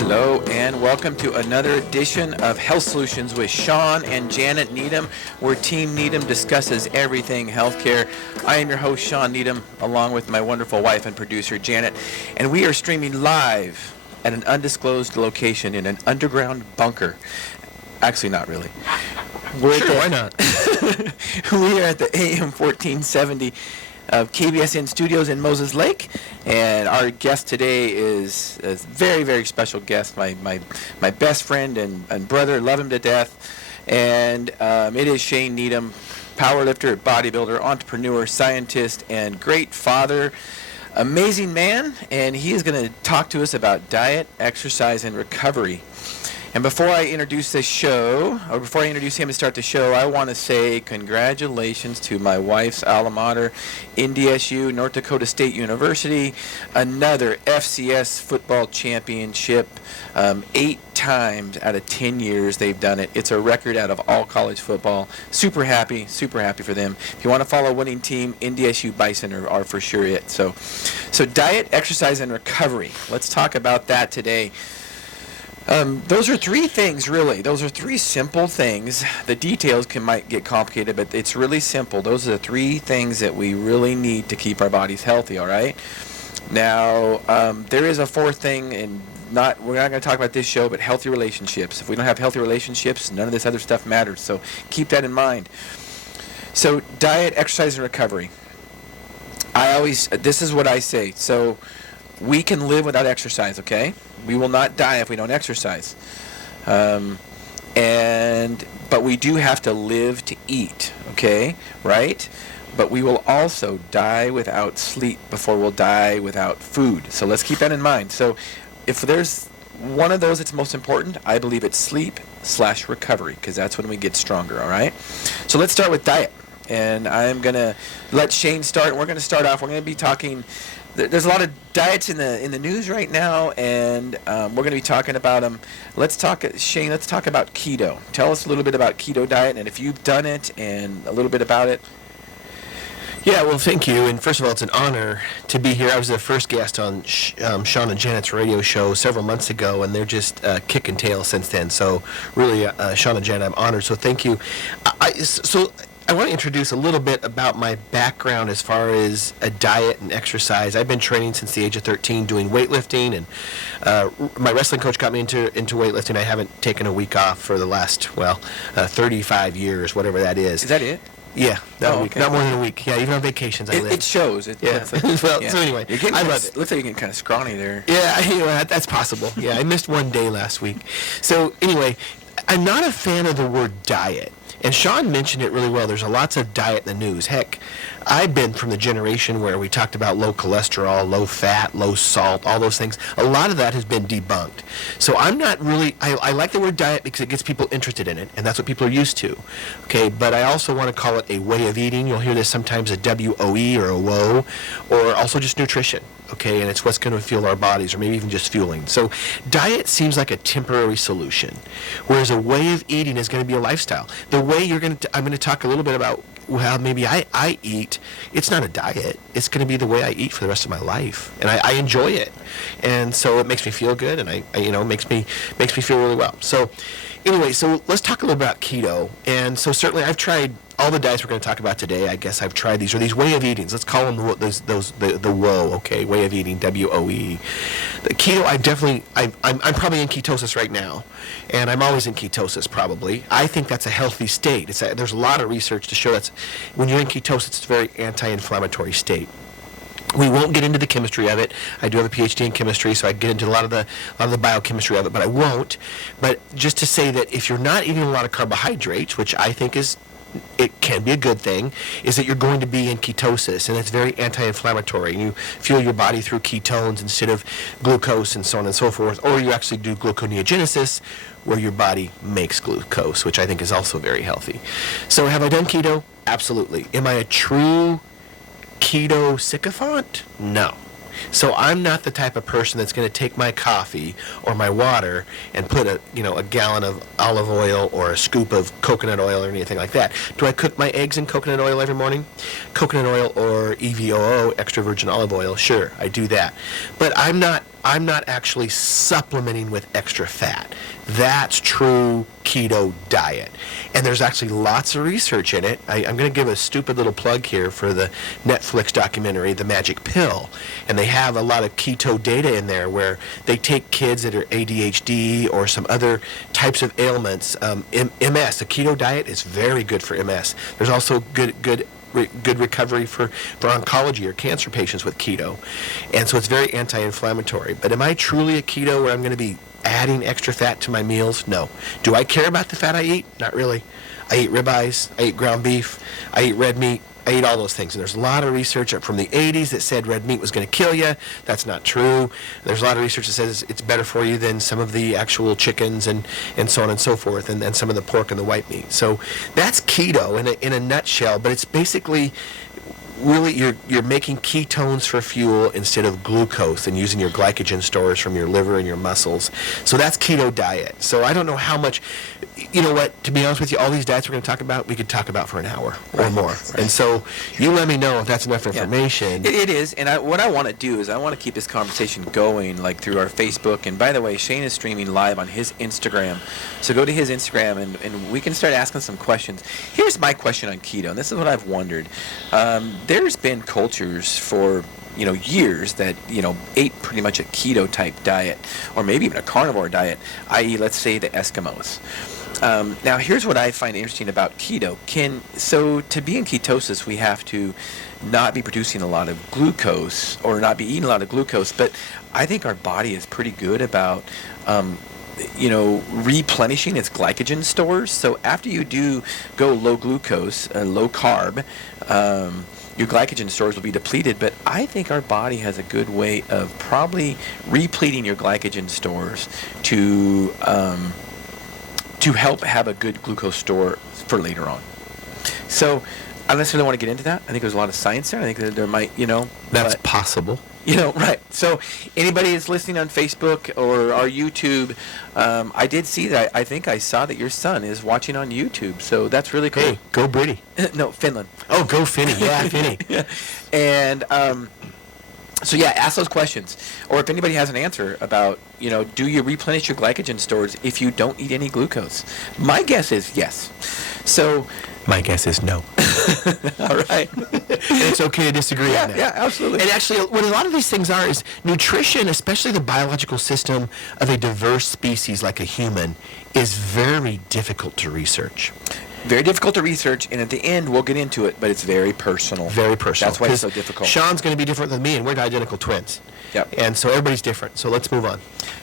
Hello and welcome to another edition of Health Solutions with Shawn and Janet Needham, where Team Needham discusses everything healthcare. I am your host, Shawn Needham, along with my wonderful wife and producer, Janet, and we are streaming live at an undisclosed location in an underground bunker. Actually, not really. Why not? We are at the AM 1470 of KBSN Studios in Moses Lake, and our guest today is a very, very special guest, my best friend and brother, love him to death, and it is Shawn Needham, powerlifter, bodybuilder, entrepreneur, scientist, and great father, amazing man, and he is going to talk to us about diet, exercise, and recovery. And before I introduce him to start the show, I want to say congratulations to my wife's alma mater, NDSU, North Dakota State University, another FCS football championship, 8 times out of 10 years they've done it. It's a record out of all college football. Super happy for them. If you want to follow a winning team, NDSU Bison are for sure it. So diet, exercise, and recovery. Let's talk about that today. Those are 3 things, really. Those are 3 simple things. The details might get complicated, but it's really simple. Those are the 3 things that we really need to keep our bodies healthy, all right? Now, there is a 4th thing, and we're not going to talk about this show, but healthy relationships. If we don't have healthy relationships, none of this other stuff matters. So keep that in mind. So diet, exercise, and recovery. This is what I say. So we can live without exercise, okay? We will not die if we don't exercise. But we do have to live to eat, okay? Right? But we will also die without sleep before we'll die without food. So let's keep that in mind. So if there's one of those that's most important, I believe it's sleep/recovery, because that's when we get stronger, all right? So let's start with diet. And I'm going to let Shawn start. We're going to start off. We're going to be talking. There's a lot of diets in the news right now, and we're going to be talking about them. Shawn, let's talk about keto. Tell us a little bit about keto diet, and if you've done it, and a little bit about it. Yeah, well, thank you. And first of all, it's an honor to be here. I was the first guest on Shawn and Janet's radio show several months ago, and they're just kicking tail since then. So really, Shawn and Janet, I'm honored. So thank you. I want to introduce a little bit about my background as far as a diet and exercise. I've been training since the age of 13, doing weightlifting, and my wrestling coach got me into weightlifting. I haven't taken a week off for the last 35 years, whatever that is. Is that it? Yeah, okay. Not more than a week. Yeah, even on vacations I live. It shows. So anyway, I love it. Looks like you're getting kind of scrawny there. Yeah, that's possible. Yeah, I missed one day last week. So anyway, I'm not a fan of the word diet. And Shawn mentioned it really well. There's lots of diet in the news. Heck, I've been from the generation where we talked about low cholesterol, low fat, low salt, all those things. A lot of that has been debunked. So I'm not really, I like the word diet because it gets people interested in it, and that's what people are used to. Okay, but I also want to call it a way of eating. You'll hear this sometimes, a WOE or a WOE, or also just nutrition. Okay, and it's what's going to fuel our bodies, or maybe even just fueling. So diet seems like a temporary solution, whereas a way of eating is going to be a lifestyle. The way I'm going to talk a little bit about how maybe I eat. It's not a diet. It's going to be the way I eat for the rest of my life, and I enjoy it, and so it makes me feel good, and makes me feel really well. So anyway, so let's talk a little about keto. And so certainly I've tried all the diets we're going to talk about today. I guess I've tried these way of eatings. Let's call them the WOE, okay, way of eating, WOE. The keto, I'm probably in ketosis right now, and I'm always in ketosis probably. I think that's a healthy state. There's a lot of research to show that when you're in ketosis, it's a very anti-inflammatory state. We won't get into the chemistry of it. I do have a PhD in chemistry, so I get into a lot of the biochemistry of it, but I won't. But just to say that if you're not eating a lot of carbohydrates, which I think it can be a good thing, is that you're going to be in ketosis, and it's very anti-inflammatory. And you fuel your body through ketones instead of glucose and so on and so forth, or you actually do gluconeogenesis, where your body makes glucose, which I think is also very healthy. So have I done keto? Absolutely. Am I a true keto sycophant? No. So I'm not the type of person that's going to take my coffee or my water and put a gallon of olive oil or a scoop of coconut oil or anything like that. Do I cook my eggs in coconut oil every morning? Coconut oil or EVOO, extra virgin olive oil, sure, I do that. But I'm not I'm not actually supplementing with extra fat. That's true keto diet. And there's actually lots of research in it. I'm going to give a stupid little plug here for the Netflix documentary, The Magic Pill. And they have a lot of keto data in there where they take kids that are ADHD or some other types of ailments. MS, a keto diet is very good for MS. There's also good recovery for oncology or cancer patients with keto. And so it's very anti-inflammatory. But am I truly a keto where I'm going to be adding extra fat to my meals? No. Do I care about the fat I eat? Not really. I eat ribeyes, I eat ground beef, I eat red meat, I eat all those things. And there's a lot of research from the 80s that said red meat was going to kill you. That's not true. There's a lot of research that says it's better for you than some of the actual chickens and so on and so forth, and some of the pork and the white meat. So that's keto in a nutshell, but it's basically really you're making ketones for fuel instead of glucose and using your glycogen stores from your liver and your muscles. So that's keto diet. So I don't know how much, you know what, to be honest with you, all these diets we're going to talk about, we could talk about for an hour or more. Right. And so you let me know if that's enough information. Yeah. It is, and what I want to do is I want to keep this conversation going, like through our Facebook. And by the way, Shane is streaming live on his Instagram. So go to his Instagram and we can start asking some questions. Here's my question on keto, and this is what I've wondered. There's been cultures for years that ate pretty much a keto type diet, or maybe even a carnivore diet, i.e., let's say the Eskimos. Now, here's what I find interesting about keto. So to be in ketosis, we have to not be producing a lot of glucose or not be eating a lot of glucose. But I think our body is pretty good about replenishing its glycogen stores. So after you do go low glucose, low carb, your glycogen stores will be depleted, but I think our body has a good way of probably repleting your glycogen stores to help have a good glucose store for later on. So I don't necessarily want to get into that. I think there's a lot of science there. I think that there might, That's possible. Right. So anybody that's listening on Facebook or our YouTube, I did see that. I think I saw that your son is watching on YouTube. So that's really cool. Hey, go Brady. No, Finland. Oh, go Finny. Yeah, Finny. Yeah. And so yeah, ask those questions. Or if anybody has an answer about, do you replenish your glycogen stores if you don't eat any glucose? My guess is yes. So my guess is no. All right. And it's okay to disagree on that. Yeah, absolutely. And actually, what a lot of these things are is nutrition, especially the biological system of a diverse species like a human, is very difficult to research. Very difficult to research, and at the end, we'll get into it, but it's very personal. Very personal. That's why it's so difficult. Sean's going to be different than me, and we're identical twins. Yep. And so everybody's different. So let's move on.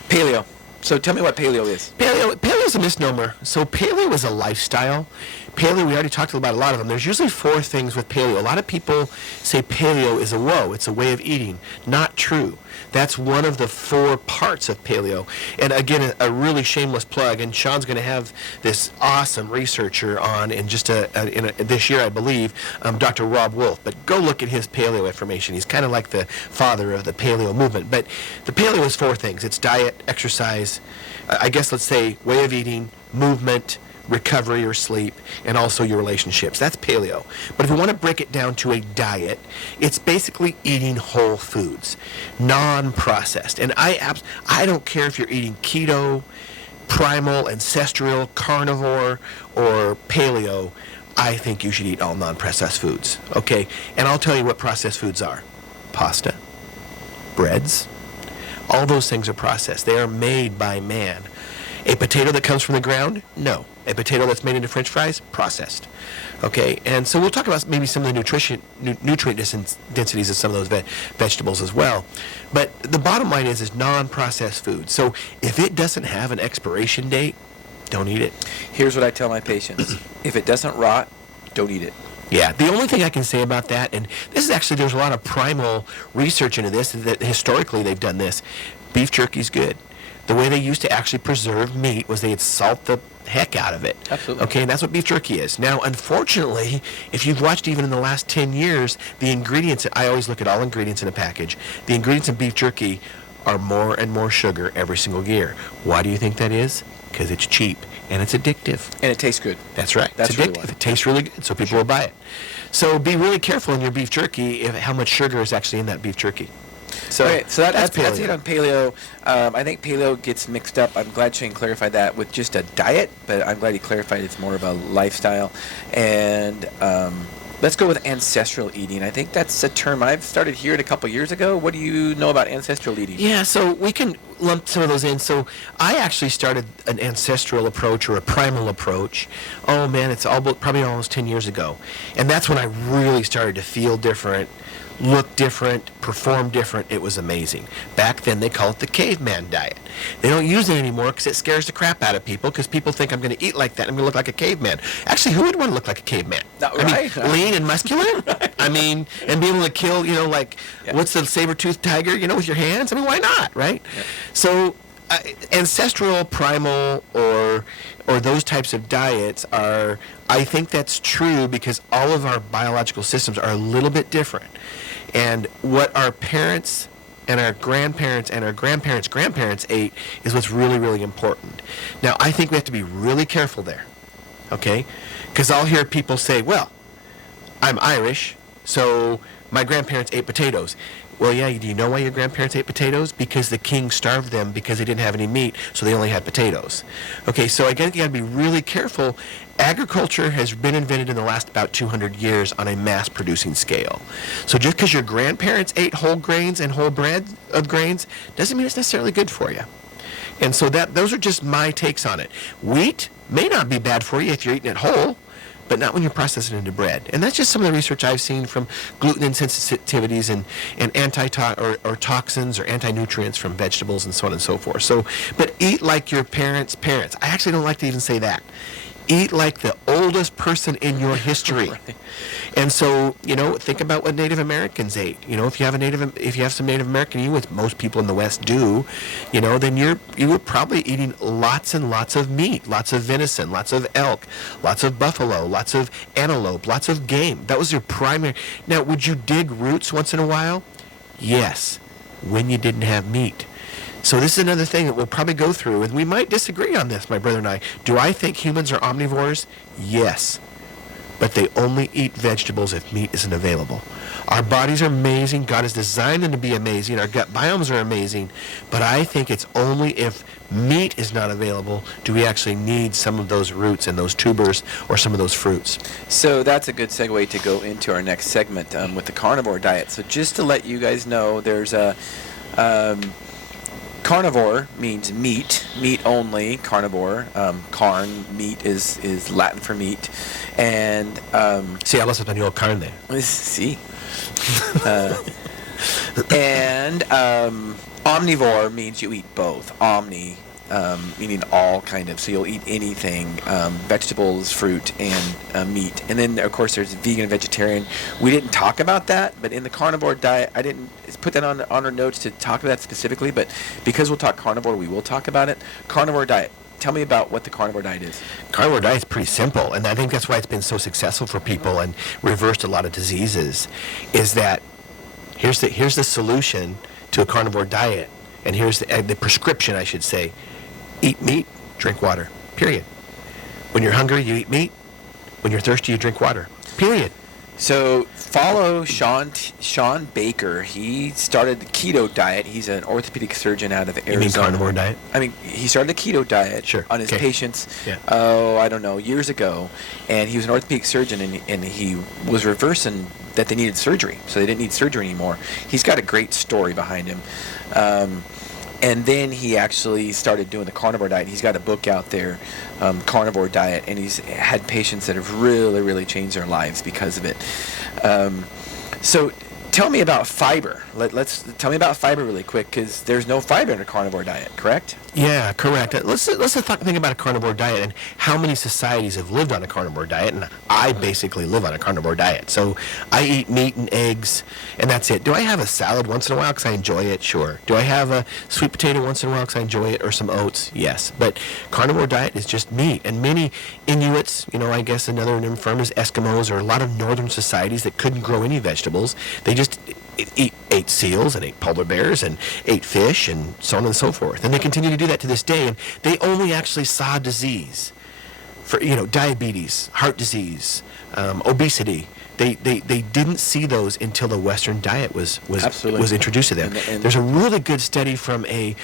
Paleo. So tell me what paleo is. Paleo is a misnomer. So paleo is a lifestyle. Paleo, we already talked about a lot of them. There's usually 4 things with paleo. A lot of people say paleo is it's a way of eating. Not true. That's one of the 4 parts of paleo. And again, a really shameless plug, and Sean's going to have this awesome researcher on in just this year, I believe, Dr. Rob Wolf. But go look at his paleo information. He's kind of like the father of the paleo movement. But the paleo is 4 things. It's diet, exercise, I guess let's say way of eating, movement, recovery or sleep, and also your relationships. That's paleo. But if we want to break it down to a diet, it's basically eating whole foods, non-processed. And I don't care if you're eating keto, primal, ancestral, carnivore, or paleo. I think you should eat all non-processed foods. Okay? And I'll tell you what processed foods are. Pasta, breads, all those things are processed. They are made by man. A potato that comes from the ground? No. A potato that's made into French fries? Processed. Okay, and so we'll talk about maybe some of the nutrient densities of some of those vegetables as well. But the bottom line is non-processed food. So if it doesn't have an expiration date, don't eat it. Here's what I tell my patients. If it doesn't rot, don't eat it. Yeah, the only thing I can say about that, and this is actually, there's a lot of primal research into this, that historically they've done this. Beef jerky's good. The way they used to actually preserve meat was they'd salt the heck out of it. Absolutely. Okay, and that's what beef jerky is. Now, unfortunately, if you've watched even in the last 10 years, the ingredients, I always look at all ingredients in a package, the ingredients in beef jerky are more and more sugar every single year. Why do you think that is? Because it's cheap and it's addictive. And it tastes good. That's right. That's it's really addictive. why. It tastes really good, so people will buy it. So be really careful in your beef jerky how much sugar is actually in that beef jerky. So, okay, so that's paleo. it on paleo. I think paleo gets mixed up. I'm glad Shane clarified that with just a diet, but I'm glad he clarified it's more of a lifestyle. And let's go with ancestral eating. I think that's a term I've started hearing a couple years ago. What do you know about ancestral eating? Yeah, so we can lump some of those in. So I actually started an ancestral approach or a primal approach. Oh man, it's probably almost 10 years ago. And that's when I really started to feel different, look different, perform different. It was amazing. Back then they call it the caveman diet. They don't use it anymore because it scares the crap out of people because people think I'm going to eat like that and I'm going to look like a caveman. Actually, who would want to look like a caveman? Right. I mean, lean and muscular? I mean, and be able to kill, what's the saber-toothed tiger, with your hands? I mean, why not, right? Yeah. So ancestral, primal, or those types of diets are, I think that's true because all of our biological systems are a little bit different. And what our parents and our grandparents and our grandparents ate is what's really, really important. Now, I think we have to be really careful there, okay? Because I'll hear people say, well, I'm Irish, so my grandparents ate potatoes. Well, yeah, do you know why your grandparents ate potatoes? Because the king starved them because they didn't have any meat, so they only had potatoes. Okay, so again, you got to be really careful. Agriculture has been invented in the last about 200 years on a mass-producing scale. So just because your grandparents ate whole grains and whole bread of grains doesn't mean it's necessarily good for you. And so those are just my takes on it. Wheat may not be bad for you if you're eating it whole, but not when you're processing it into bread. And that's just some of the research I've seen from gluten insensitivities and or toxins or anti-nutrients from vegetables and so on and so forth. So, but eat like your parents' parents. I actually don't like to even say that. Eat like the oldest person in your history. Right. And so, think about what Native Americans ate. If you have some Native American, which most people in the West do, then you were probably eating lots and lots of meat, lots of venison, lots of elk, lots of buffalo, lots of antelope, lots of game. That was your primary. Now, would you dig roots once in a while? Yes, when you didn't have meat. So this is another thing that we'll probably go through, and we might disagree on this, my brother and I. Do I think humans are omnivores? Yes. But they only eat vegetables if meat isn't available. Our bodies are amazing. God has designed them to be amazing. Our gut biomes are amazing. But I think it's only if meat is not available do we actually need some of those roots and those tubers or some of those fruits. So that's a good segue to go into our next segment with the carnivore diet. So just to let you guys know, there's a... carnivore means meat only. Carnivore, carn, meat is Latin for meat, and Si hablas español, carne. sí. And omnivore means you eat both. Omni, meaning all kind of. So you'll eat anything, vegetables, fruit, and meat. And then of course there's vegan and vegetarian. We didn't talk about that, but in the carnivore diet, I didn't put that on our notes to talk about that specifically. But because we'll talk carnivore, we will talk about it. Carnivore diet. Tell me about what the carnivore diet is. Carnivore diet is pretty simple, and I think that's why it's been so successful for people and reversed a lot of diseases. Is that here's the solution to a carnivore diet, and here's the prescription, I should say. Eat meat, drink water. Period. When you're hungry, you eat meat. When you're thirsty, you drink water. Period. So follow Shawn Baker. He started the keto diet. He's an orthopedic surgeon out of Arizona. You mean carnivore diet? I mean, he started the keto diet on his patients, I don't know, years ago. And he was an orthopedic surgeon, and he was reversing that they needed surgery. So they didn't need surgery anymore. He's got a great story behind him. And then he actually started doing the carnivore diet. He's got a book out there, Carnivore Diet, and he's had patients that have really, really changed their lives because of it. So tell me about fiber. Tell me about fiber really quick, because there's no fiber in a carnivore diet, correct? Yeah, correct. Let's think about a carnivore diet and how many societies have lived on a carnivore diet, and I basically live on a carnivore diet. So I eat meat and eggs, and that's it. Do I have a salad once in a while because I enjoy it? Sure. Do I have a sweet potato once in a while because I enjoy it, or some oats? Yes. But carnivore diet is just meat, and many Inuits, I guess another term is Eskimos, or a lot of northern societies that couldn't grow any vegetables, they just ate seals and ate polar bears and ate fish and so on and so forth. And they continue to do that to this day. And they only actually saw disease for, diabetes, heart disease, obesity, they didn't see those until the Western diet was Absolutely. introduced to them. And there's a really good study from a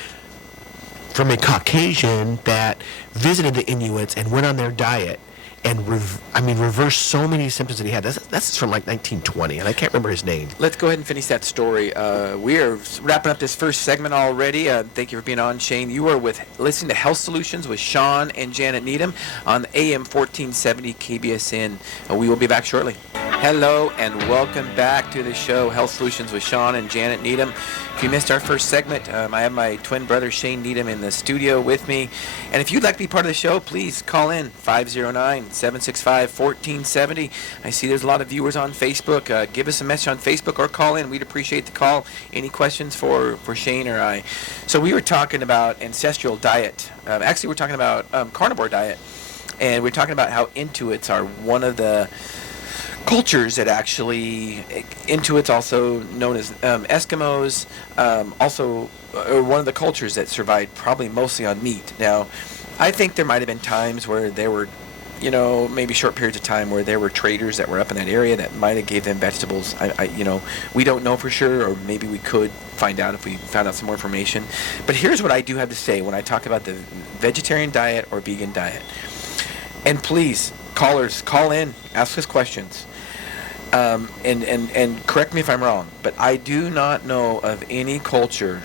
Caucasian that visited the Inuits and went on their diet and reversed so many symptoms that he had. That's from like 1920, and I can't remember his name. Let's go ahead and finish that story. We are wrapping up this first segment already. Thank you for being on, Shane. You are listening to Health Solutions with Shawn and Janet Needham on AM 1470 KBSN. We will be back shortly. Hello and welcome back to the show, Health Solutions with Shawn and Janet Needham. If you missed our first segment, I have my twin brother Shane Needham in the studio with me. And if you'd like to be part of the show, please call in 509-765-1470. I see there's a lot of viewers on Facebook. Give us a message on Facebook or call in. We'd appreciate the call. Any questions for Shane or I? So we were talking about ancestral diet. Actually, we're talking about carnivore diet. And we're talking about how Intuits are one of the cultures that actually, Intuits, also known as Eskimos, also are one of the cultures that survived probably mostly on meat. Now, I think there might have been times where there were, maybe short periods of time where there were traders that were up in that area that might have gave them vegetables. We don't know for sure, or maybe we could find out if we found out some more information. But here's what I do have to say when I talk about the vegetarian diet or vegan diet. And please, callers, call in, ask us questions. And correct me if I'm wrong, but I do not know of any culture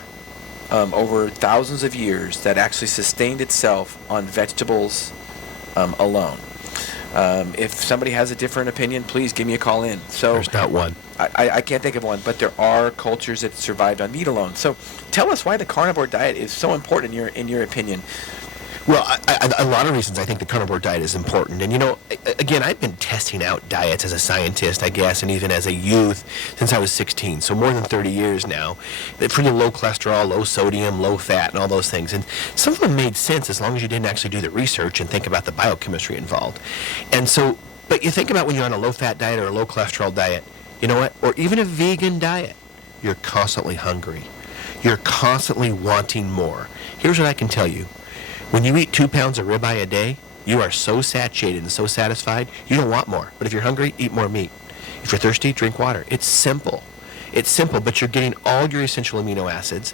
over thousands of years that actually sustained itself on vegetables alone. If somebody has a different opinion, please give me a call in. So there's not one. I can't think of one, but there are cultures that survived on meat alone. So tell us why the carnivore diet is so important in your opinion. Well, a lot of reasons I think the carnivore diet is important. And, again, I've been testing out diets as a scientist, I guess, and even as a youth since I was 16, so more than 30 years now. They're pretty low cholesterol, low sodium, low fat, and all those things. And some of them made sense as long as you didn't actually do the research and think about the biochemistry involved. And so, but you think about when you're on a low-fat diet or a low-cholesterol diet, you know what, or even a vegan diet, you're constantly hungry. You're constantly wanting more. Here's what I can tell you. When you eat 2 pounds of ribeye a day, you are so satiated and so satisfied, you don't want more. But if you're hungry, eat more meat. If you're thirsty, drink water. It's simple. It's simple, but you're getting all your essential amino acids,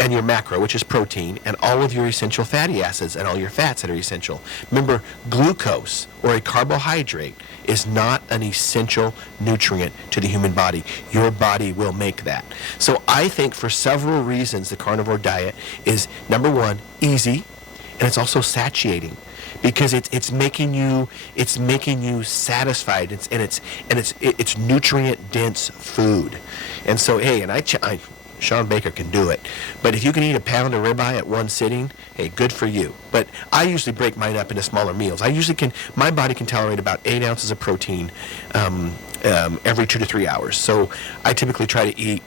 and your macro, which is protein, and all of your essential fatty acids and all your fats that are essential. Remember, glucose, or a carbohydrate, is not an essential nutrient to the human body. Your body will make that. So I think for several reasons the carnivore diet is, number one, easy, and it's also satiating, because it's making you satisfied. It's nutrient dense food, and so Shawn Baker can do it. But if you can eat a pound of ribeye at one sitting, hey, good for you. But I usually break mine up into smaller meals. My body can tolerate about 8 ounces of protein every 2 to 3 hours. So I typically try to eat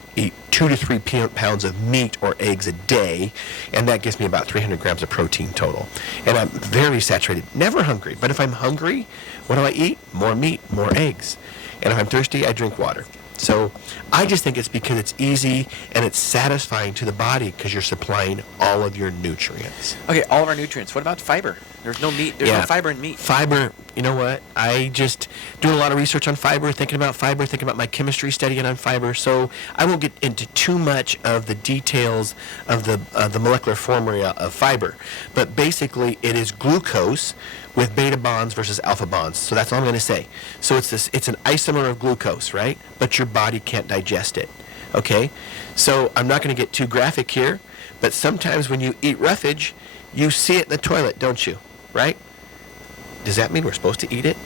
2 to 3 pounds of meat or eggs a day, and that gives me about 300 grams of protein total. And I'm very saturated, never hungry. But if I'm hungry, what do I eat? More meat, more eggs. And if I'm thirsty, I drink water. So I just think it's because it's easy and it's satisfying to the body because you're supplying all of your nutrients. Okay, all of our nutrients. What about fiber? There's no meat. There's no fiber in meat. Fiber, you know what? I just do a lot of research on fiber, thinking about my chemistry studying on fiber. So I won't get into too much of the details of the molecular formula of fiber. But basically, it is glucose with beta bonds versus alpha bonds. So that's all I'm going to say. So it's an isomer of glucose, right? But your body can't digest it. Okay? So I'm not going to get too graphic here, but sometimes when you eat roughage, you see it in the toilet, don't you? Right? Does that mean we're supposed to eat it?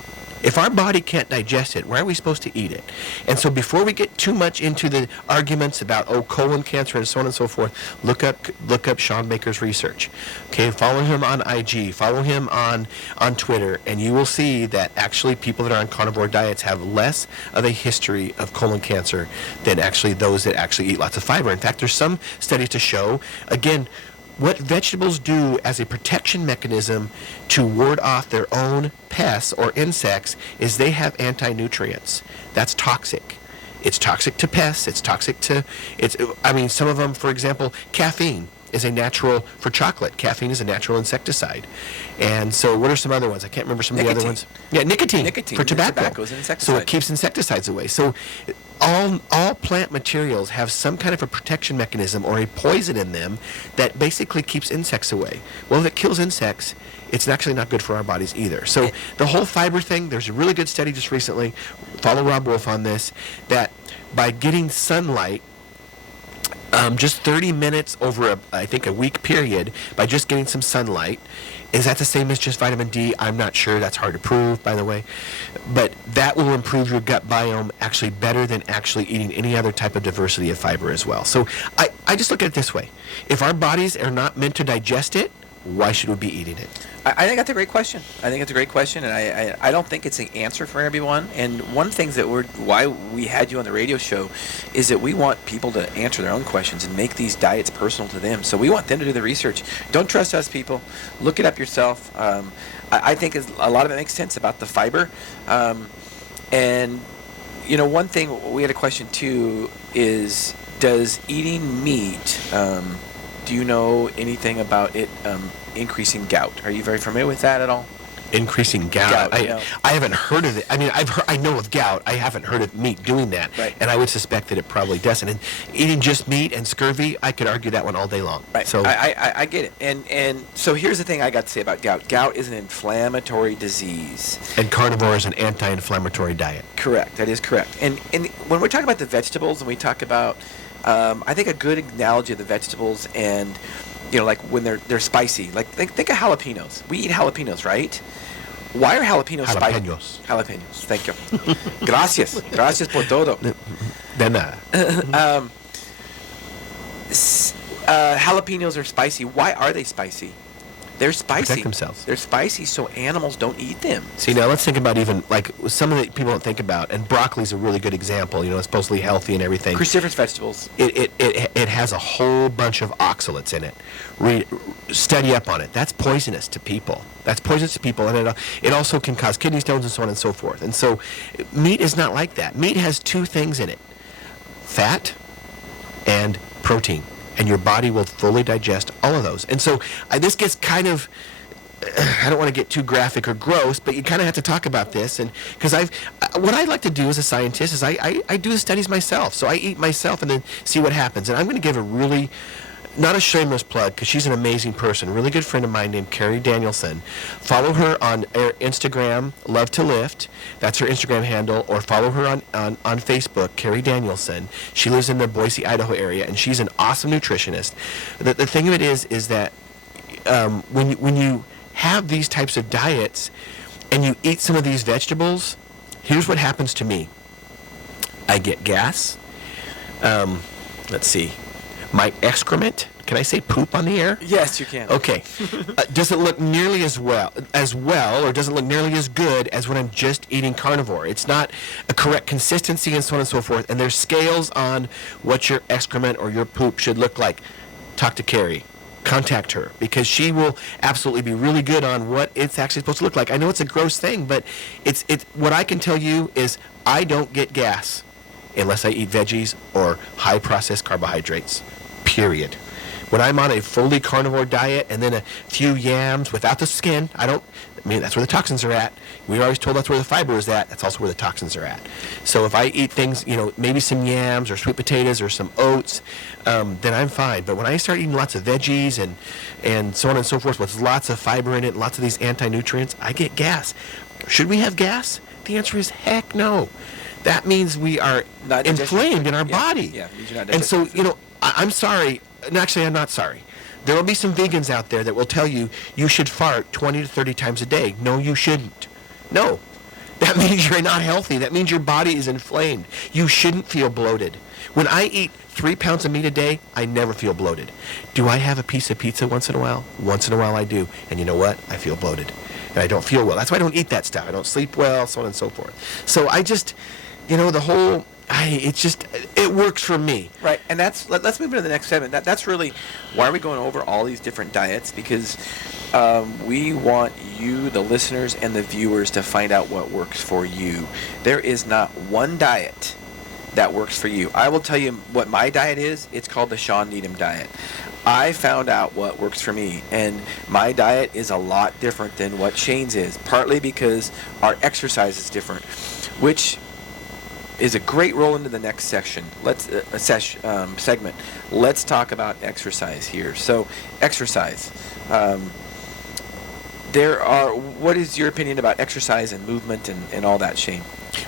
If our body can't digest it, why are we supposed to eat it? And so before we get too much into the arguments about colon cancer and so on and so forth, look up Shawn Baker's research. Okay, follow him on IG, follow him on Twitter, and you will see that actually people that are on carnivore diets have less of a history of colon cancer than actually those that actually eat lots of fiber. In fact, there's some studies to show, again, what vegetables do as a protection mechanism to ward off their own pests or insects is they have anti-nutrients. That's toxic. It's toxic to pests. It's toxic to, some of them, for example, caffeine. is a natural for chocolate. Caffeine is a natural insecticide. And so what are some other ones? I can't remember some of the other ones. Yeah, nicotine for tobacco. Tobacco is an insecticide. So it keeps insecticides away. So all plant materials have some kind of a protection mechanism or a poison in them that basically keeps insects away. Well, if it kills insects, it's actually not good for our bodies either. So the whole fiber thing, there's a really good study just recently, follow Rob Wolf on this, that by getting sunlight, just 30 minutes over, I think, a week period, by just getting some sunlight. Is that the same as just vitamin D? I'm not sure. That's hard to prove, by the way. But that will improve your gut biome actually better than actually eating any other type of diversity of fiber as well. So I just look at it this way. If our bodies are not meant to digest it, why should we be eating it? I think that's a great question. I think it's a great question, and I don't think it's an answer for everyone. And one of the things that why we had you on the radio show is that we want people to answer their own questions and make these diets personal to them. So we want them to do the research. Don't trust us, people. Look it up yourself. I think a lot of it makes sense about the fiber. And, you know, one thing we had a question too is, does eating meat, do you know anything about it increasing gout? Are you very familiar with that at all? Increasing gout. I haven't heard of it. I mean, I know of gout. I haven't heard of meat doing that. Right. And I would suspect that it probably doesn't. And eating just meat and scurvy, I could argue that one all day long. Right. So I get it. And so here's the thing I got to say about gout. Gout is an inflammatory disease. And carnivore is an anti-inflammatory diet. Correct. That is correct. And when we're talking about the vegetables and we talk about, I think a good analogy of the vegetables and, you know, like when they're spicy. Like think of jalapenos. We eat jalapenos, right? Why are jalapenos spicy? Jalapenos. Thank you. Gracias. Gracias por todo. De nada. Jalapenos are spicy. Why are they spicy? They're spicy. Protect themselves. They're spicy so animals don't eat them. See, now let's think about even, like, some of the people don't think about, and broccoli's a really good example. You know, it's supposedly healthy and everything. Cruciferous vegetables. It has a whole bunch of oxalates in it. Study up on it. That's poisonous to people. And it also can cause kidney stones and so on and so forth. And so meat is not like that. Meat has two things in it: fat and protein. And your body will fully digest all of those. And so this gets kind of, I don't want to get too graphic or gross, but you kind of have to talk about this. And because what I like to do as a scientist is I do the studies myself. So I eat myself and then see what happens. And I'm going to give a really, not a shameless plug, because she's an amazing person, a really good friend of mine named Carrie Danielson. Follow her on Instagram, Love to Lift. That's her Instagram handle. Or follow her on Facebook, Carrie Danielson. She lives in the Boise, Idaho area, and she's an awesome nutritionist. The thing of it is that when you have these types of diets and you eat some of these vegetables, here's what happens to me. I get gas. Let's see. My excrement, can I say poop on the air? Yes, you can. Okay. Doesn't look nearly as well, or doesn't look nearly as good as when I'm just eating carnivore. It's not a correct consistency and so on and so forth. And there's scales on what your excrement or your poop should look like. Talk to Carrie. Contact her, because she will absolutely be really good on what it's actually supposed to look like. I know it's a gross thing, but it's what I can tell you is I don't get gas unless I eat veggies or high processed carbohydrates. Period. When I'm on a fully carnivore diet and then a few yams without the skin, that's where the toxins are at. We were always told that's where the fiber is at. That's also where the toxins are at. So if I eat things, maybe some yams or sweet potatoes or some oats, then I'm fine. But when I start eating lots of veggies and so on and so forth with lots of fiber in it, lots of these anti-nutrients, I get gas. Should we have gas? The answer is heck no. That means we are not inflamed in our body. Yeah, and so, I'm sorry. And actually, I'm not sorry. There will be some vegans out there that will tell you should fart 20 to 30 times a day. No, you shouldn't. No. That means you're not healthy. That means your body is inflamed. You shouldn't feel bloated. When I eat 3 pounds of meat a day, I never feel bloated. Do I have a piece of pizza once in a while? Once in a while I do. And you know what? I feel bloated. And I don't feel well. That's why I don't eat that stuff. I don't sleep well, so on and so forth. So I just, the whole... it works for me. Right, and let's move into the next segment. That's really why are we going over all these different diets, because we want you, the listeners and the viewers, to find out what works for you. There is not one diet that works for you. I will tell you what my diet is. It's called the Shawn Needham diet. I found out what works for me, and my diet is a lot different than what Shane's is, partly because our exercise is different, which is a great roll into the next section. Segment. Let's talk about exercise here. So, exercise. What is your opinion about exercise and movement and all that, Shane?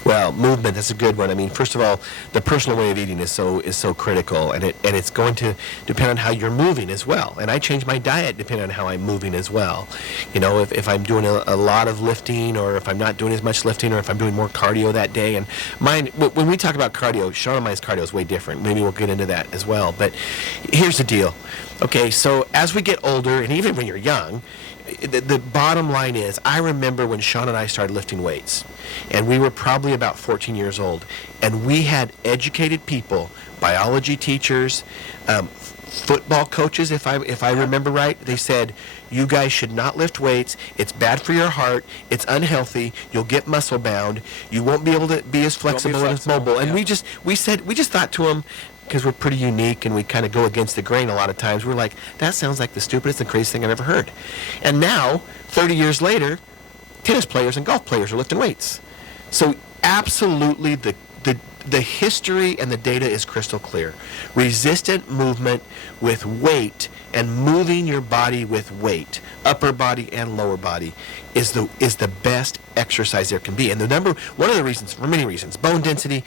Well, movement, that's a good one. I mean, first of all, the personal way of eating is so critical, and it's going to depend on how you're moving as well. And I change my diet depending on how I'm moving as well. You know, if I'm doing a lot of lifting, or if I'm not doing as much lifting, or if I'm doing more cardio that day. And when we talk about cardio, Shawn and I's cardio is way different. Maybe we'll get into that as well. But here's the deal. Okay, so as we get older, and even when you're young, the bottom line is, I remember when Shawn and I started lifting weights, and we were probably about 14 years old, and we had educated people, biology teachers, football coaches, if I remember right. They said, you guys should not lift weights. It's bad for your heart. It's unhealthy. You'll get muscle bound. You won't be able to be as flexible and as mobile. And we just thought to them, because we're pretty unique and we kind of go against the grain a lot of times, we're like, that sounds like the stupidest and craziest thing I've ever heard. And now, 30 years later, tennis players and golf players are lifting weights. So absolutely the history and the data is crystal clear. Resistant movement with weight and moving your body with weight, upper body and lower body, is the best exercise there can be. And one of the reasons, for many reasons, bone density.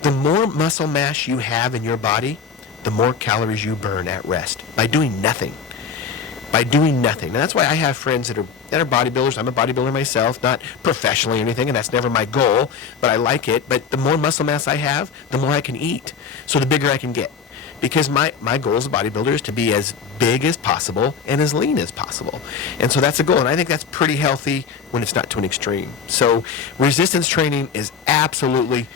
The more muscle mass you have in your body, the more calories you burn at rest by doing nothing. And that's why I have friends that are bodybuilders. I'm a bodybuilder myself, not professionally or anything, and that's never my goal, but I like it. But the more muscle mass I have, the more I can eat, so the bigger I can get. Because my goal as a bodybuilder is to be as big as possible and as lean as possible. And so that's a goal. And I think that's pretty healthy when it's not to an extreme. So resistance training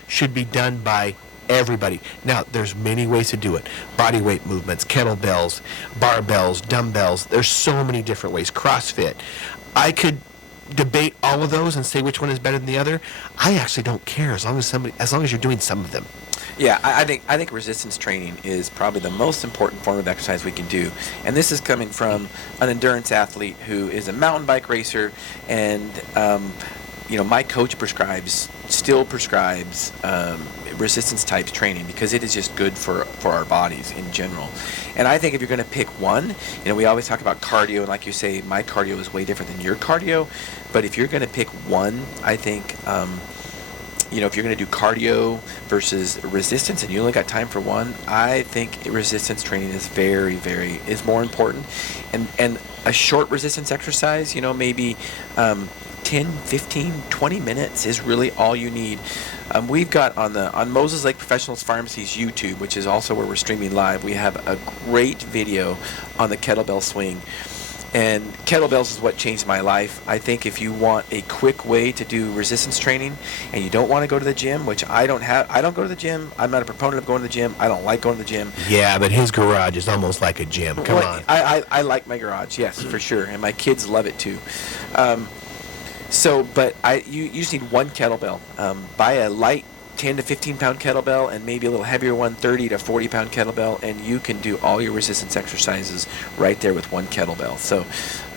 should be done by everybody. Now, there's many ways to do it. Body weight movements, kettlebells, barbells, dumbbells. There's so many different ways. CrossFit. I could debate all of those and say which one is better than the other. I actually don't care as long as you're doing some of them. Yeah, I think resistance training is probably the most important form of exercise we can do. And this is coming from an endurance athlete who is a mountain bike racer, and my coach still prescribes resistance type training because it is just good for our bodies in general. And I think if you're going to pick one, we always talk about cardio, and like you say, my cardio is way different than your cardio. But if you're going to pick one, I think if you're going to do cardio versus resistance and you only got time for one, I think resistance training is is more important. And a short resistance exercise, maybe 10, 15, 20 minutes is really all you need. We've got on Moses Lake Professionals Pharmacy's YouTube, which is also where we're streaming live, we have a great video on the kettlebell swing. And kettlebells is what changed my life. I think if you want a quick way to do resistance training and you don't want to go to the gym, which I don't go to the gym. I'm not a proponent of going to the gym. I don't like going to the gym. Yeah, but his garage is almost like a gym. Come on. I like my garage, yes, for sure. And my kids love it too. You just need one kettlebell. Buy a light 10 to 15 pound kettlebell and maybe a little heavier one, 30 to 40 pound kettlebell, and you can do all your resistance exercises right there with one kettlebell. So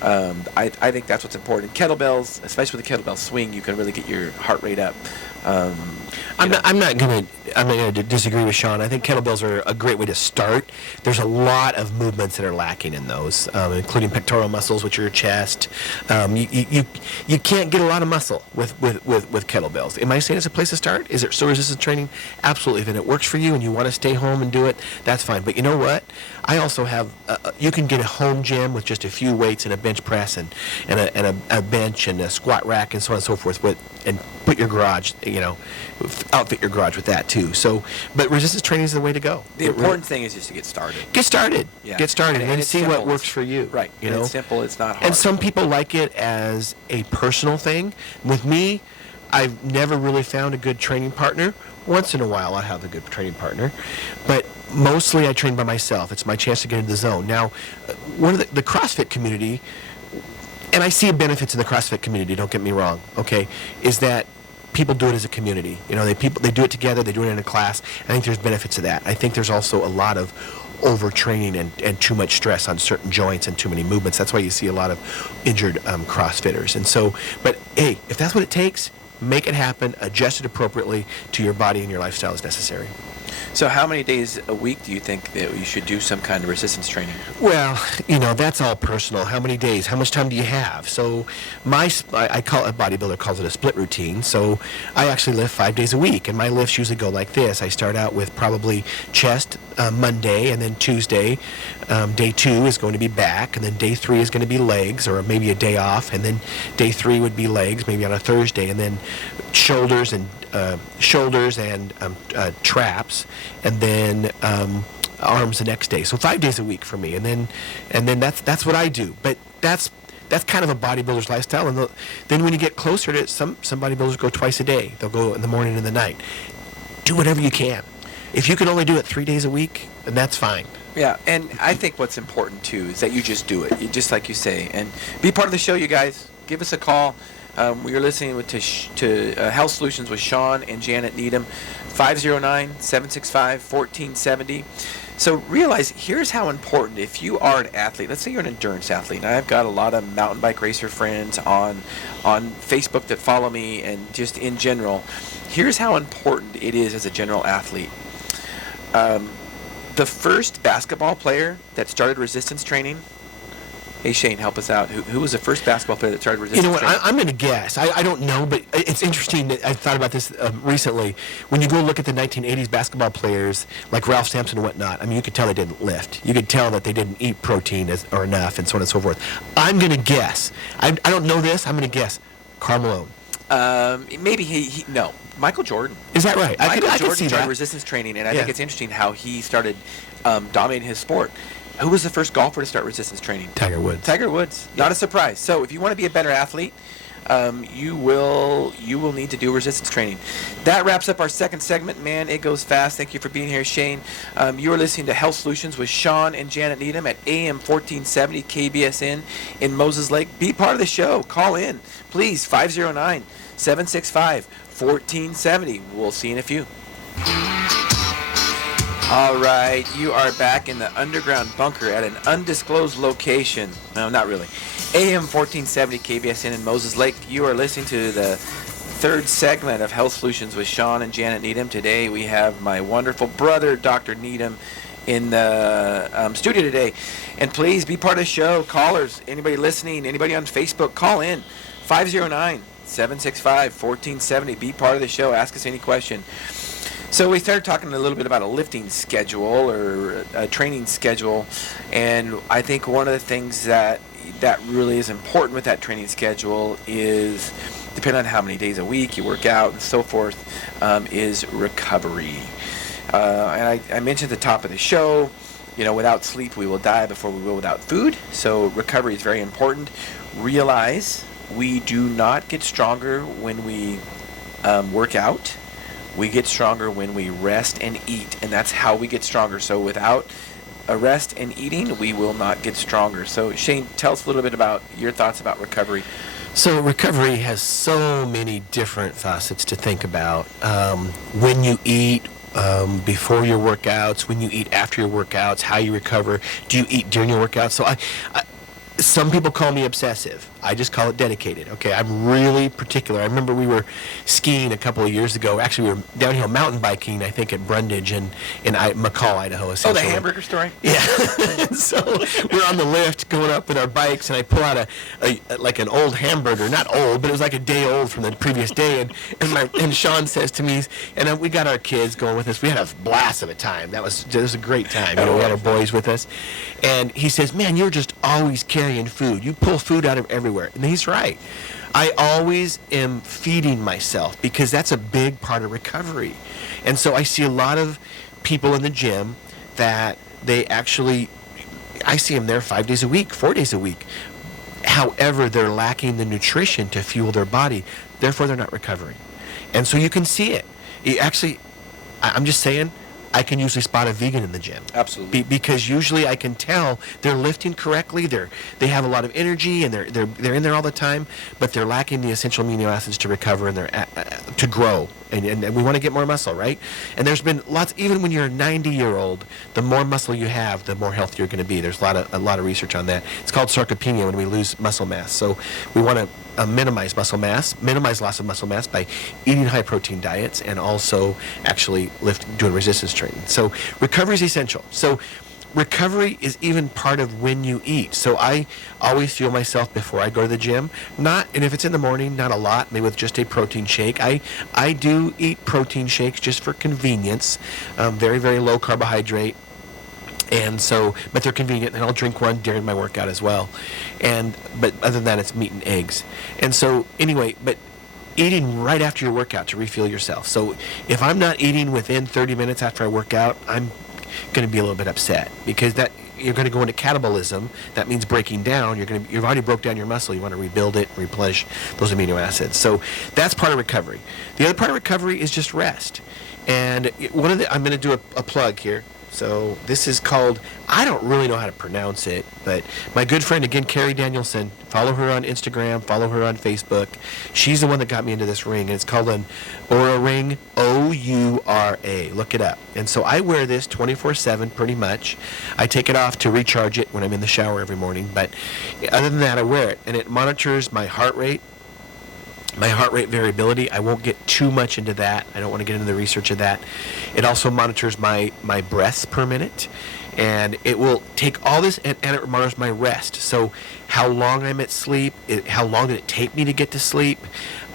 I think that's what's important. Kettlebells, especially with the kettlebell swing, you can really get your heart rate up. I'm not going to disagree with Shawn. I think kettlebells are a great way to start. There's a lot of movements that are lacking in those, including pectoral muscles, which are your chest. You can't get a lot of muscle with kettlebells. Am I saying it's a place to start? Is it still resistance training? Absolutely. If it works for you and you want to stay home and do it, that's fine. But you know what? I also have, you can get a home gym with just a few weights and a bench press and a bench and a squat rack and so on and so forth, and put your garage, outfit your garage with that too. So, but resistance training is the way to go. The important thing is just to get started. Get started. Yeah. Get started and see simple. What works for you. Right. It's simple. It's not hard. And some people like it as a personal thing. With me, I've never really found a good training partner. Once in a while, I have a good training partner, but mostly I train by myself. It's my chance to get into the zone. Now, one of the CrossFit community, and I see benefits in the CrossFit community, don't get me wrong, okay, is that people do it as a community. They do it together, they do it in a class. I think there's benefits to that. I think there's also a lot of overtraining and too much stress on certain joints and too many movements. That's why you see a lot of injured CrossFitters. And so, but hey, if that's what it takes, make it happen, adjust it appropriately to your body and your lifestyle as necessary. So how many days a week do you think that you should do some kind of resistance training? Well, that's all personal. How many days? How much time do you have? So I call it, a bodybuilder calls it a split routine. So I actually lift 5 days a week, and my lifts usually go like this. I start out with probably chest Monday, and then Tuesday, day 2 is going to be back, and then day 3 is going to be legs, or maybe a day off, and then day 3 would be legs, maybe on a Thursday, and then shoulders and traps, and then arms the next day. So 5 days a week for me, and then that's what I do. But that's kind of a bodybuilder's lifestyle. And then when you get closer to it, some bodybuilders go twice a day. They'll go in the morning and the night. Do whatever you can. If you can only do it 3 days a week, then that's fine. Yeah, and I think what's important too is that you just do it, just like you say, and be part of the show. You guys, give us a call. We are listening to Health Solutions with Shawn and Janet Needham, 509-765-1470. So realize, here's how important, if you are an athlete, let's say you're an endurance athlete, and I've got a lot of mountain bike racer friends on Facebook that follow me, and just in general, here's how important it is as a general athlete. The first basketball player that started resistance training, hey, Shane, help us out. Who was the first basketball player that started resistance training? I'm going to guess. I don't know, but it's interesting that I thought about this recently. When you go look at the 1980s basketball players, like Ralph Sampson and whatnot, I mean, you could tell they didn't lift. You could tell that they didn't eat protein or enough, and so on and so forth. I'm going to guess. I don't know this. I'm going to guess Karl Malone. Maybe no. Michael Jordan. Is that right? Michael I Jordan see started that. resistance training, and I think it's interesting how he started dominating his sport. Who was the first golfer to start resistance training? Tiger Woods. Tiger Woods. Not a surprise. So if you want to be a better athlete, you will need to do resistance training. That wraps up our second segment. Man, it goes fast. Thank you for being here, Shane. You are listening to Health Solutions with Shawn and Janet Needham at AM 1470 KBSN in Moses Lake. Be part of the show. Call in, please, 509-765-1470. We'll see you in a few. All right, you are back in the underground bunker at an undisclosed location. No, not really. AM 1470 KBSN in Moses Lake. You are listening to the third segment of Health Solutions with Shawn and Janet Needham. Today we have my wonderful brother, Dr. Needham, in the studio today. And please be part of the show. Callers, anybody listening, anybody on Facebook, call in. 509-765-1470. Be part of the show. Ask us any question. So we started talking a little bit about a lifting schedule or a training schedule, and I think one of the things that really is important with that training schedule is, depending on how many days a week you work out and so forth, is recovery. And I mentioned at the top of the show, without sleep we will die before we will without food, so recovery is very important. Realize we do not get stronger when we work out. We get stronger when we rest and eat, and that's how we get stronger. So without a rest and eating, we will not get stronger. So Shane, tell us a little bit about your thoughts about recovery. So recovery has so many different facets to think about. When you eat, before your workouts, when you eat after your workouts, how you recover. Do you eat during your workouts? So some people call me obsessive. I just call it dedicated. Okay, I'm really particular. I remember we were skiing a couple of years ago. Actually, we were downhill mountain biking, I think, at Brundage in McCall, Idaho. Oh, the hamburger story? Yeah. So we're on the lift going up with our bikes, and I pull out like an old hamburger. Not old, but it was like a day old from the previous day. And Shawn says to me, and we got our kids going with us. We had a blast of a time. It was a great time. We had our boys with us. And he says, man, you're just always carrying food. You pull food out of everywhere. And he's right. I always am feeding myself because that's a big part of recovery. And so I see a lot of people in the gym that I see them there 5 days a week, 4 days a week. However, they're lacking the nutrition to fuel their body. Therefore, they're not recovering. And so you can see it. I'm just saying, I can usually spot a vegan in the gym. Absolutely. Because usually I can tell they're lifting correctly. They have a lot of energy and they're in there all the time, but they're lacking the essential amino acids to recover and to grow. And we want to get more muscle, right? And there's been lots. Even when you're a 90-year-old, the more muscle you have, the more healthy you're going to be. There's a lot of research on that. It's called sarcopenia when we lose muscle mass. So we want to minimize muscle mass, minimize loss of muscle mass by eating high protein diets and also actually doing resistance training. So recovery is essential. So recovery is even part of when you eat. So I always fuel myself before I go to the gym. And if it's in the morning, not a lot, maybe with just a protein shake. I do eat protein shakes just for convenience, very, very low carbohydrate. And so, but they're convenient, and I'll drink one during my workout as well. But other than that, it's meat and eggs. And so, anyway, but eating right after your workout to refuel yourself. So if I'm not eating within 30 minutes after I work out, I'm going to be a little bit upset because you're going to go into catabolism. That means breaking down. You've already broke down your muscle. You want to rebuild it, replenish those amino acids. So that's part of recovery. The other part of recovery is just rest. And I'm going to do a plug here. So this is called, I don't really know how to pronounce it, but my good friend, again, Carrie Danielson, follow her on Instagram, follow her on Facebook. She's the one that got me into this ring, and it's called an Oura Ring, O-U-R-A. Look it up. And so I wear this 24/7 pretty much. I take it off to recharge it when I'm in the shower every morning, but other than that, I wear it, and it monitors my heart rate variability. I won't get too much into that. I don't want to get into the research of that. It also monitors my breaths per minute, and it will take all this and it monitors my rest. So how long I'm at sleep, how long did it take me to get to sleep,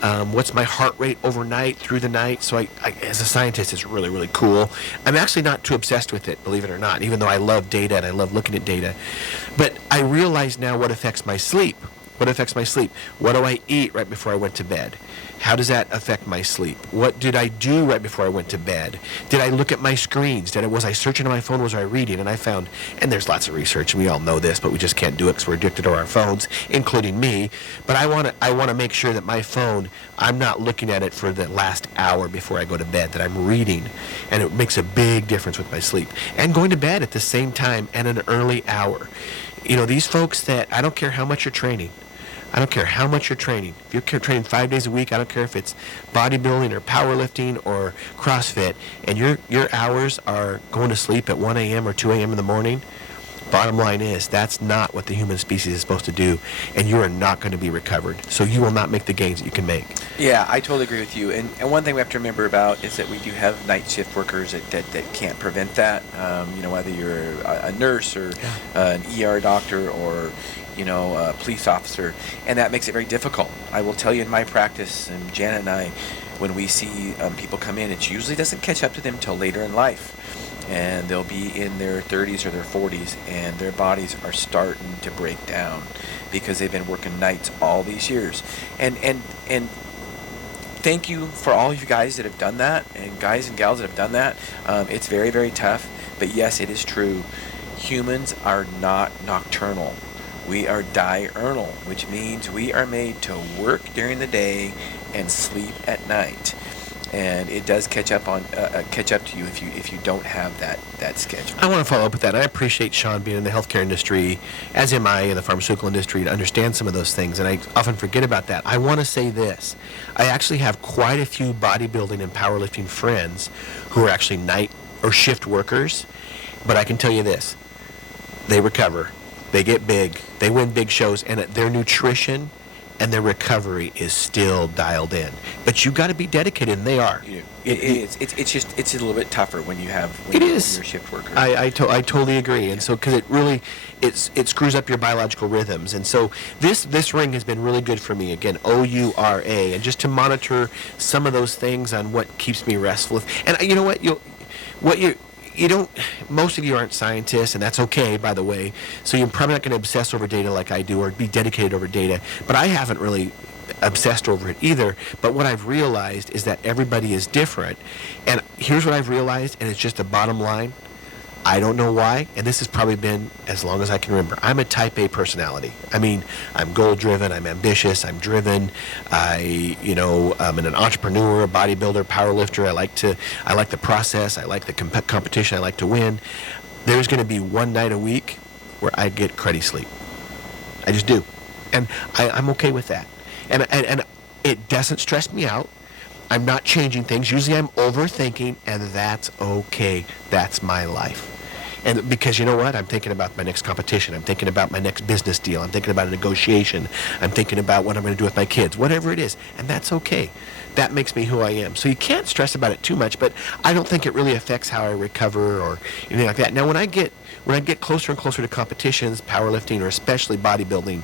what's my heart rate overnight, through the night. So I as a scientist, it's really, really cool. I'm actually not too obsessed with it, believe it or not, even though I love data and I love looking at data. But I realize now what affects my sleep. What affects my sleep? What do I eat right before I went to bed? How does that affect my sleep? What did I do right before I went to bed? Did I look at my screens? Was I searching on my phone? Was I reading? And I found, and there's lots of research, and we all know this, but we just can't do it because we're addicted to our phones, including me. But I want to make sure that my phone, I'm not looking at it for the last hour before I go to bed, that I'm reading, and it makes a big difference with my sleep. And going to bed at the same time at an early hour. These folks that, I don't care how much you're training, I don't care how much you're training. If you're training 5 days a week, I don't care if it's bodybuilding or powerlifting or CrossFit, and your hours are going to sleep at 1 a.m. or 2 a.m. in the morning, bottom line is that's not what the human species is supposed to do, and you are not going to be recovered. So you will not make the gains that you can make. Yeah, I totally agree with you. And one thing we have to remember about is that we do have night shift workers that can't prevent that. Whether you're a nurse or an ER doctor or a police officer, and that makes it very difficult. I will tell you in my practice, and Janet and I, when we see people come in, it usually doesn't catch up to them till later in life, and they'll be in their 30s or their 40s, and their bodies are starting to break down because they've been working nights all these years. And thank you for all of you guys that have done that, and guys and gals that have done that. It's very, very tough, but yes, it is true. Humans are not nocturnal. We are diurnal, which means we are made to work during the day and sleep at night. And it does catch up to you if you don't have that schedule. I want to follow up with that. I appreciate Shawn being in the healthcare industry, as am I in the pharmaceutical industry, to understand some of those things, and I often forget about that. I want to say this. I actually have quite a few bodybuilding and powerlifting friends who are actually night or shift workers, but I can tell you this. They recover. They get big. They win big shows, and their nutrition and their recovery is still dialed in. But you got to be dedicated, and they are. It's a little bit tougher when you're a shift worker. I totally agree, and so because it screws up your biological rhythms, and so this ring has been really good for me. Again, O-U-R-A, and just to monitor some of those things on what keeps me restful. And you know what most of you aren't scientists, and that's okay, by the way, so you're probably not going to obsess over data like I do or be dedicated over data, but I haven't really obsessed over it either. But what I've realized is that everybody is different, and here's what I've realized, and it's just the bottom line. I don't know why, and this has probably been as long as I can remember. I'm a type A personality. I mean, I'm goal-driven, I'm ambitious, I'm driven. I'm an entrepreneur, a bodybuilder, power lifter. I like the process. I like the competition. I like to win. There's going to be one night a week where I get cruddy sleep. I just do, and I'm okay with that. And it doesn't stress me out. I'm not changing things. Usually I'm overthinking, and that's okay. That's my life. And because you know what? I'm thinking about my next competition. I'm thinking about my next business deal. I'm thinking about a negotiation. I'm thinking about what I'm going to do with my kids, whatever it is. And that's okay. That makes me who I am. So you can't stress about it too much, but I don't think it really affects how I recover or anything like that. Now, when I get closer and closer to competitions, powerlifting, or especially bodybuilding,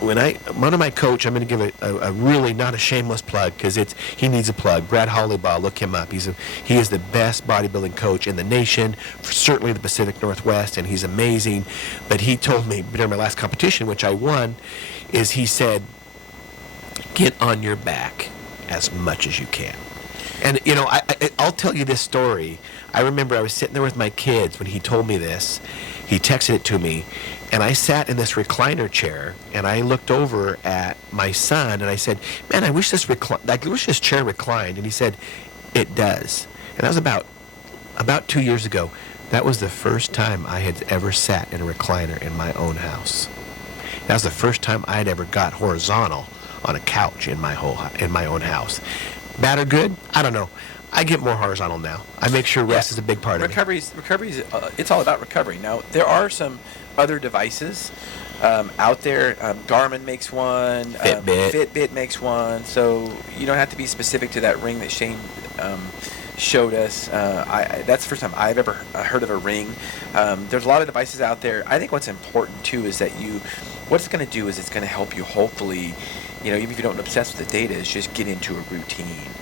one of my coach, I'm going to give a really not a shameless plug because he needs a plug. Brad Hollybaugh, look him up. He is the best bodybuilding coach in the nation, certainly the Pacific Northwest, and he's amazing. But he told me during my last competition, which I won, he said, get on your back as much as you can. And I'll tell you this story. I remember I was sitting there with my kids when he told me this. He texted it to me. And I sat in this recliner chair, and I looked over at my son, and I said, "Man, I wish this chair reclined." And he said, "It does." And that was about 2 years ago. That was the first time I had ever sat in a recliner in my own house. That was the first time I had ever got horizontal on a couch in my own house. Bad or good? I don't know. I get more horizontal now. I make sure rest is a big part of it. Recovery's it's all about recovery. Now, there are some other devices out there. Garmin makes one. Fitbit makes one. So you don't have to be specific to that ring that Shane showed us. That's the first time I've ever heard of a ring. There's a lot of devices out there. I think what's important too is that what it's going to do is it's going to help you hopefully, even if you don't obsess with the data, is just get into a routine.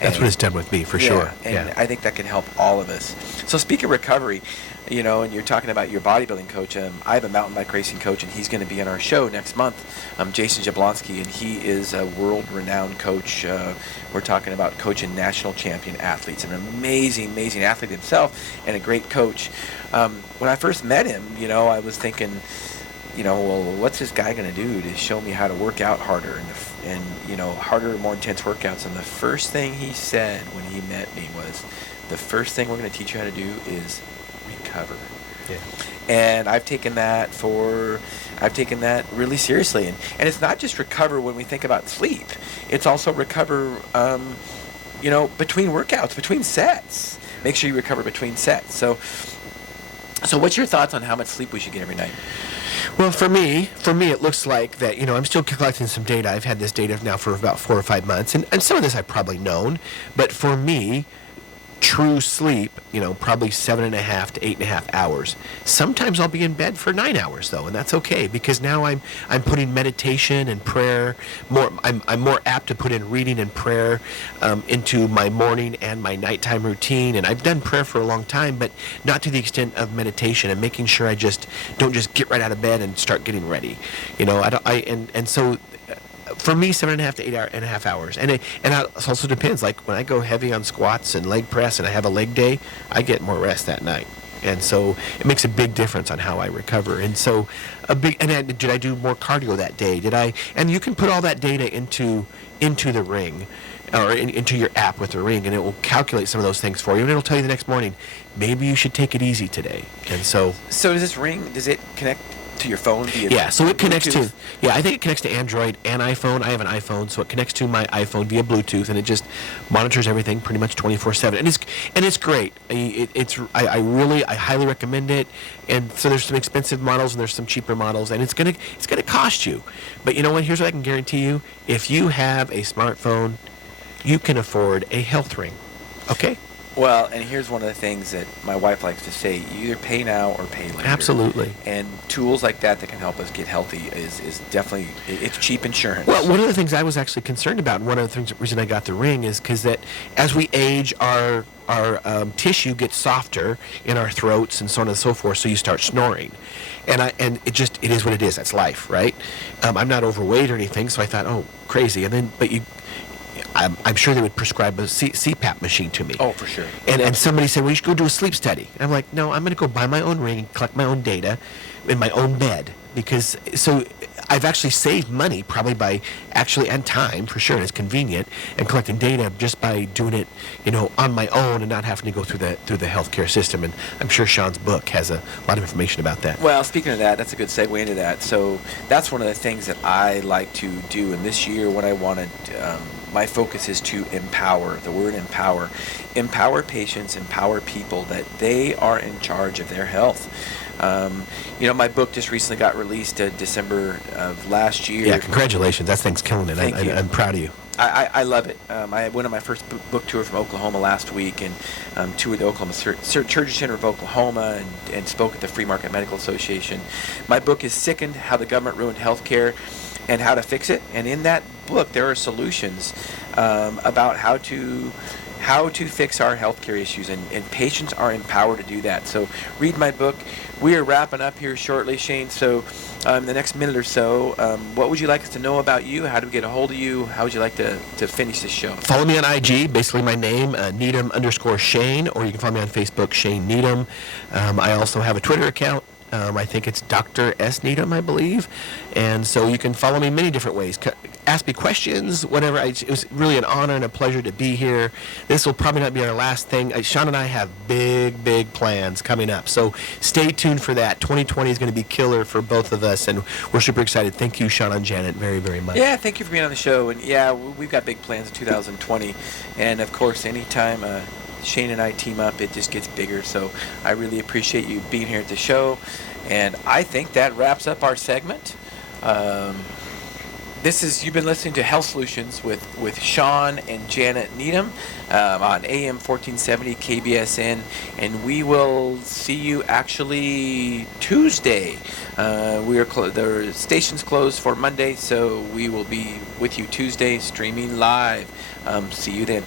That's what it's done with me, for sure. And I think that can help all of us. So speaking of recovery, and you're talking about your bodybuilding coach, I have a mountain bike racing coach, and he's going to be on our show next month, Jason Jablonski, and he is a world-renowned coach. We're talking about coaching national champion athletes, an amazing, amazing athlete himself, and a great coach. When I first met him, I was thinking, well, what's this guy going to do to show me how to work out harder and harder, more intense workouts? And the first thing he said when he met me was, the first thing we're going to teach you how to do is recover. Yeah. And I've taken that really seriously. And it's not just recover when we think about sleep. It's also recover, between workouts, between sets. Make sure you recover between sets. So what's your thoughts on how much sleep we should get every night? Well, for me, it looks like that, I'm still collecting some data. I've had this data now for about 4 or 5 months, and some of this I've probably known, but for me, true sleep, probably 7.5 to 8.5 hours. Sometimes I'll be in bed for 9 hours though, and that's okay because now I'm putting meditation and prayer more. I'm more apt to put in reading and prayer into my morning and my nighttime routine. And I've done prayer for a long time, but not to the extent of meditation and making sure I don't just get right out of bed and start getting ready. So. For me, 7.5 to 8.5 hours, and it also depends. Like when I go heavy on squats and leg press, and I have a leg day, I get more rest that night, and so it makes a big difference on how I recover. And so, did I do more cardio that day? Did I? And you can put all that data into the ring, or into your app with the ring, and it will calculate some of those things for you, and it'll tell you the next morning, maybe you should take it easy today. And so does this ring? Does it connect to your phone via so it connects Bluetooth? I think it connects to Android and iPhone. I have an iPhone, so it connects to my iPhone via Bluetooth, and it just monitors everything pretty much 24/7. And it's great. I highly recommend it. And so there's some expensive models and there's some cheaper models, and it's gonna cost you. But you know what? Here's what I can guarantee you: if you have a smartphone, you can afford a health ring. Okay. Well, and here's one of the things that my wife likes to say: you either pay now or pay later. Absolutely. And tools like that can help us get healthy is definitely, it's cheap insurance. Well, one of the things I was actually concerned about, and one of the reason I got the ring is because that as we age, our tissue gets softer in our throats and so on and so forth, so you start snoring. And it is what it is. That's life, right? I'm not overweight or anything, so I thought, oh, crazy. And then, I'm sure they would prescribe a CPAP machine to me. Oh, for sure. And somebody said, well, you should go do a sleep study. And I'm like, no, I'm going to go buy my own ring and collect my own data in my own bed. Because, so I've actually saved money probably by actually, and time for sure, and it's convenient, and collecting data just by doing it, on my own and not having to go through the healthcare system. And I'm sure Shawn's book has a lot of information about that. Well, speaking of that, that's a good segue into that. So that's one of the things that I like to do. And this year, what I wanted, my focus is to empower, the word empower. Empower patients, empower people that they are in charge of their health. My book just recently got released December of last year. Yeah, congratulations. That thing's killing it. Thank you. I'm proud of you. I love it. I went on my first book tour from Oklahoma last week and toured the Oklahoma Surgery Center of Oklahoma and spoke at the Free Market Medical Association. My book is Sickened, How the Government Ruined Healthcare and How to Fix It. And in that book, there are solutions about how to fix our healthcare issues, and patients are empowered to do that. So read my book. We are wrapping up here shortly, Shane. So in the next minute or so, what would you like us to know about you? How do we get a hold of you? How would you like to finish this show? Follow me on IG, basically my name, Needham_Shane, or you can follow me on Facebook, Shane Needham. I also have a Twitter account. I think it's Dr. S. Needham, I believe. And so you can follow me many different ways. Ask me questions, whatever. It was really an honor and a pleasure to be here. This will probably not be our last thing. Shawn and I have big, big plans coming up. So stay tuned for that. 2020 is going to be killer for both of us, and we're super excited. Thank you, Shawn and Janet, very, very much. Yeah, thank you for being on the show. And yeah, we've got big plans in 2020. And of course, anytime Shane and I team up, it just gets bigger. So I really appreciate you being here at the show. And I think that wraps up our segment. You've been listening to Health Solutions with Shawn and Janet Needham on AM 1470 KBSN, and we will see you actually Tuesday. The station's closed for Monday, so we will be with you Tuesday streaming live. See you then.